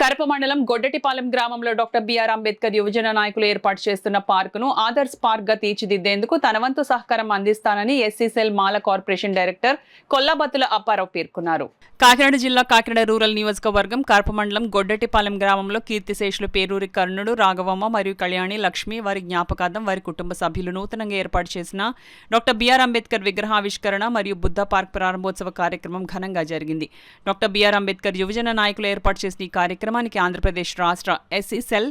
కరప మండలం గొడ్డటిపాలెం గ్రామంలో doctor BR Ambedkar యువజన నాయకులు ఏర్పాటు చేస్తున్న పార్కును ఆదర్శ్ పార్క్ గా తీర్చిదిద్దేందుకు తన వంతు సహకారం అందిస్తానని ఎస్సీ సెల్ మాల కార్పొరేషన్ డైరెక్టర్ కొల్లాబత్తుల అప్పారావు పేర్కొన్నారు. కాకినాడ జిల్లా కాకినాడ రూరల్ నియోజకవర్గం కరప మండలం గొడ్డటిపాలెం గ్రామంలో కీర్తిశేషులు పేరూరి కర్ణుడు, రాఘవమ్మ మరియు కళ్యాణి, లక్ష్మి వారి జ్ఞాపకార్థం వారి కుటుంబ సభ్యులు నూతనంగా ఏర్పాటు చేసిన డాక్టర్ బిఆర్ అంబేద్కర్ విగ్రహావిష్కరణ మరియు బుద్ధ పార్క్ ప్రారంభోత్సవ కార్యక్రమం ఘనంగా జరిగింది. డాక్టర్ బిఆర్ అంబేద్కర్ యువజన నాయకులు ఏర్పాటు చేసిన ఈ కార్యక్రమానికి ఆంధ్రప్రదేశ్ రాష్ట్ర SC cell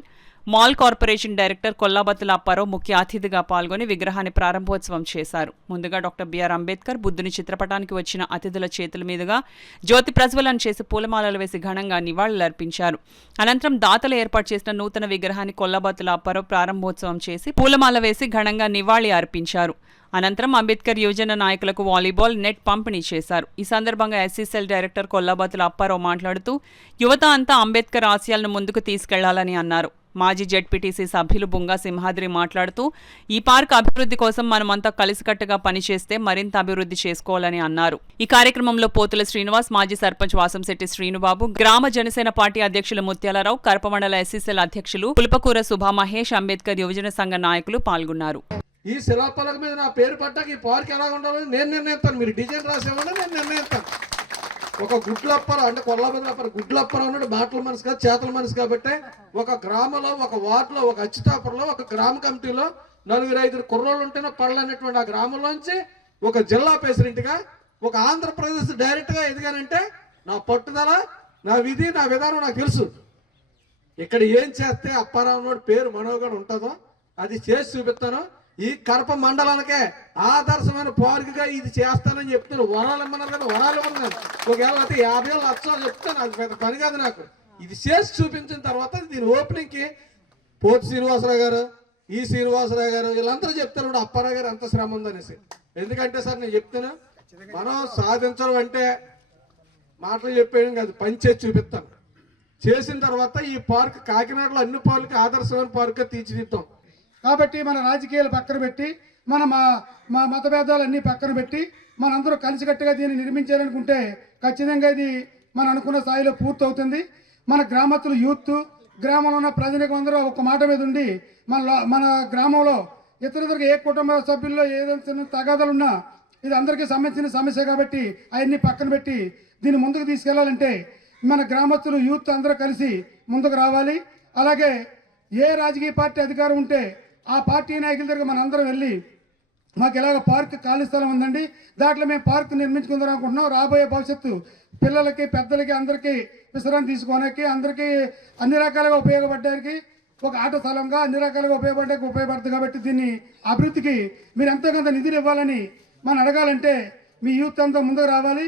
Mala corporation director Kollabathula Apparao ముఖ్య అతిథిగా పాల్గొని విగ్రహాన్ని ప్రారంభోత్సవం చేశారు. ముందుగా డాక్టర్ బిఆర్ అంబేద్కర్ బుద్ధుని చిత్రపటానికి వచ్చిన అతిథుల చేతుల మీదుగా జ్యోతి ప్రజ్వలన చేసి పూలమాలలు వేసి ఘనంగా నివాళులర్పించారు. అనంతరం దాతలు ఏర్పాటు చేసిన నూతన విగ్రహాన్ని కొల్లాబత్తుల అప్పారావు ప్రారంభోత్సవం చేసి పూలమాల వేసి ఘనంగా నివాళి అర్పించారు. అనంతరం అంబేద్కర్ యువజన నాయకులకు వాలీబాల్, నెట్ పంపిణీ చేశారు. ఈ సందర్భంగా ఎస్సీసెల్ డైరెక్టర్ కొల్లాబత్తుల అప్పారావు మాట్లాడుతూ యువత అంతా అంబేద్కర్ ఆశయాలను ముందుకు తీసుకెళ్లాలని అన్నారు. మాజీ జెడ్పీటీసీ సభ్యులు బుంగా సింహాద్రి మాట్లాడుతూ ఈ పార్క్ అభివృద్ధి కోసం మనమంతా కలిసికట్టుగా పనిచేస్తే మరింత అభివృద్ధి చేసుకోవాలని అన్నారు. ఈ కార్యక్రమంలో పోతుల శ్రీనివాస్, మాజీ సర్పంచ్ వాసంశెట్టి శ్రీనుబాబు, గ్రామ జనసేన పార్టీ అధ్యక్షులు ముత్యాలరావు, కరప మండల ఎస్సీసెల్ అధ్యక్షులు పులపకూర సుభా మహేష్, అంబేద్కర్ యువజన సంఘ నాయకులు పాల్గొన్నారు. ఈ శిలాపలక మీద నా పేరు పట్టాక ఈ పార్క్ ఎలా ఉండాలని నేను నిర్ణయిస్తాను. మీరు డిజైన్ రాసేమన్నా నేను నిర్ణయిస్తాను. ఒక గుడ్లప్పర అంటే కొల్లాబత్తుల అప్పారావు గుడ్లప్పర ఉన్నాడు. మాటల మనసు కాదు, చేతల మనసు కాబట్టి ఒక గ్రామంలో, ఒక వార్డులో, ఒక అచ్చితాపురలో, ఒక గ్రామ కమిటీలో 4-5 కుర్రోళ్ళు ఉంటేనే పడలేనటువంటి ఆ గ్రామంలోంచి ఒక జిల్లా ప్రెసిడెంట్గా, ఒక ఆంధ్రప్రదేశ్ డైరెక్ట్గా ఎదిగానంటే నా పట్టుదల, నా విధి, నా విధానం నాకు తెలుసు. ఇక్కడ ఏం చేస్తే అప్పారావు పేరు మనోగడ ఉంటుందో అది చేసి చూపిస్తాను. ఈ కరప మండలానికే ఆదర్శమైన పార్కుగా ఇది చేస్తానని చెప్తున్నాను. వరాలు ఇమ్మన్నారు కదా, వరాలు ఇవ్వను. ఒకవేళ అయితే 50 లక్షలు చెప్తాను, అది పెద్ద పని కాదు నాకు. ఇది చేసి చూపించిన తర్వాత దీని ఓపెనింగ్కి పోతి శ్రీనివాసరావు గారు, ఈ శ్రీనివాసరావు గారు వీళ్ళందరూ చెప్తారు అప్పారావు గారు ఎంత శ్రమ ఉందనేసి. ఎందుకంటే సార్ నేను చెప్తాను, మనం సాధించడం అంటే మాటలు చెప్పేయడం కాదు, పని చేసి చూపిస్తాను. చేసిన తర్వాత ఈ పార్క్ కాకినాడలో అన్ని పార్కులకి ఆదర్శమైన పార్క్గా తీర్చిదిద్దాం. కాబట్టి మన రాజకీయాలు పక్కన పెట్టి, మా మతభేదాలన్నీ పక్కన పెట్టి మనందరూ కలిసికట్టుగా దీన్ని నిర్మించాలనుకుంటే ఖచ్చితంగా ఇది మనం అనుకున్న స్థాయిలో పూర్తవుతుంది. మన గ్రామస్తులు, యూత్, గ్రామంలో ఉన్న ప్రజలకు అందరూ ఒక మాట మీద ఉండి మన గ్రామంలో ఇతరులకు ఏ కుటుంబ సభ్యుల్లో ఏదైనా తగాదాలున్నా ఇది అందరికీ సంబంధించిన సమస్య కాబట్టి అవన్నీ పక్కన పెట్టి దీన్ని ముందుకు తీసుకెళ్లాలంటే మన గ్రామస్తులు, యూత్ అందరూ కలిసి ముందుకు రావాలి. అలాగే ఏ రాజకీయ పార్టీ అధికారం ఉంటే ఆ పార్టీ నాయకుల దగ్గర మన అందరం వెళ్ళి మాకు ఇలాగ పార్క్ ఖాళీ స్థలం ఉందండి, దాంట్లో మేము పార్క్ నిర్మించుకుందాం అనుకుంటున్నాం. రాబోయే భవిష్యత్తు పిల్లలకి, పెద్దలకి, అందరికీ విశ్రాంతి తీసుకోవడానికి, అందరికీ అన్ని రకాలుగా ఉపయోగపడడానికి, ఒక ఆట స్థలంగా అన్ని రకాలుగా ఉపయోగపడడానికి ఉపయోగపడుతుంది. కాబట్టి దీన్ని అభివృద్ధికి మీరు ఎంతో కొంత నిధులు ఇవ్వాలని మనం అడగాలంటే మీ యూత్ అంతా ముందుకు రావాలి.